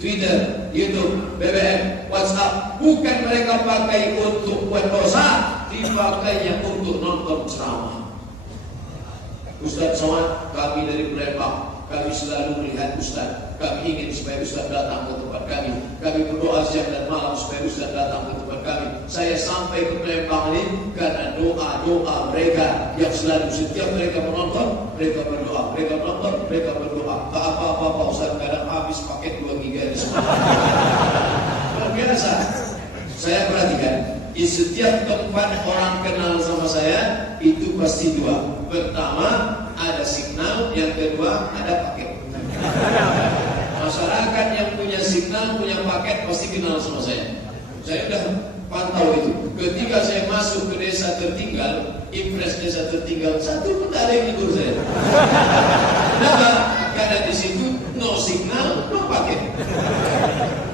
Twitter, YouTube, BBM, WhatsApp. Bukan mereka pakai untuk buat dosa, dipakainya untuk nonton ceramah. Ustaz Somad, kami dari Palembang, kami selalu melihat Ustaz. Kami ingin supaya Ustaz datang ke tempat kami. Kami berdoa siang dan malam supaya Ustaz datang ke tempat kami. Saya sampai ke Palembang ini karena doa-doa mereka yang selalu setiap mereka menonton, mereka berdoa, mereka menonton, mereka berdoa. Tak apa-apa Ustaz, kadang habis paket 2 giga di semua. Luar biasa. Saya perhatikan, di setiap tempat orang kenal sama saya itu pasti dua. Pertama ada signal, yang kedua ada paket. Masyarakat yang punya signal, punya paket pasti kenal sama saya. Saya udah pantau itu. Ketika saya masuk ke desa tertinggal, impres desa tertinggal, satu pun tak ada yang tidur saya. Kenapa? Karena di situ no signal, no paket.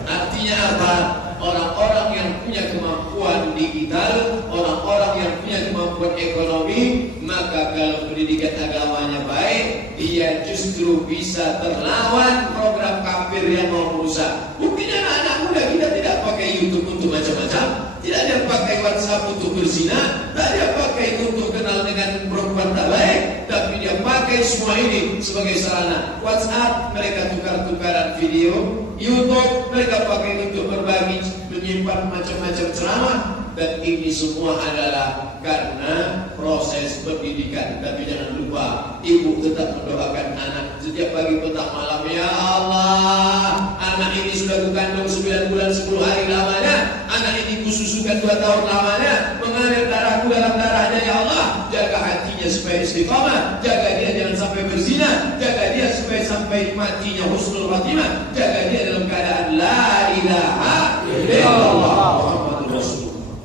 Artinya apa? Orang-orang yang punya kemampuan digital, orang-orang yang punya kemampuan ekonomi, maka kalau pendidikan agamanya baik, dia justru bisa terlawan program kafir yang mau merusak. Buktinya anak-anak muda kita tidak pakai YouTube untuk macam-macam, tidak ada pakai WhatsApp untuk berzina, tidak ada pakai untuk kenal dengan perempuan tak baik, tapi dia pakai semua ini sebagai sarana. WhatsApp mereka tukar-tukaran video, YouTube mereka pakai untuk berbagi, menyimpan macam-macam ceramah, dan ini semua adalah karena proses pendidikan. Tapi jangan lupa, ibu tetap mendoakan anak setiap pagi, petang, malam. Ya Allah, anak ini sudah kukandung 9 bulan 10 hari lamanya, anak ini kususukan 2 tahun lamanya, mengalir darahku dalam darahnya. Ya Allah, jaga hatinya supaya istiqamah, jaga dia jangan sampai berzina, jaga dia supaya sampai matinya husnul khatimah, jaga dia dalam keadaan la ilaha illallah Muhammadur Rasulullah.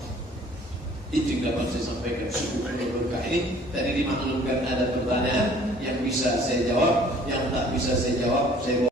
Itu yang dapat saya sampaikan. Syukur berkah ini. Tadi dimaklumkan ada pertanyaan yang bisa saya jawab, yang tak bisa saya jawab saya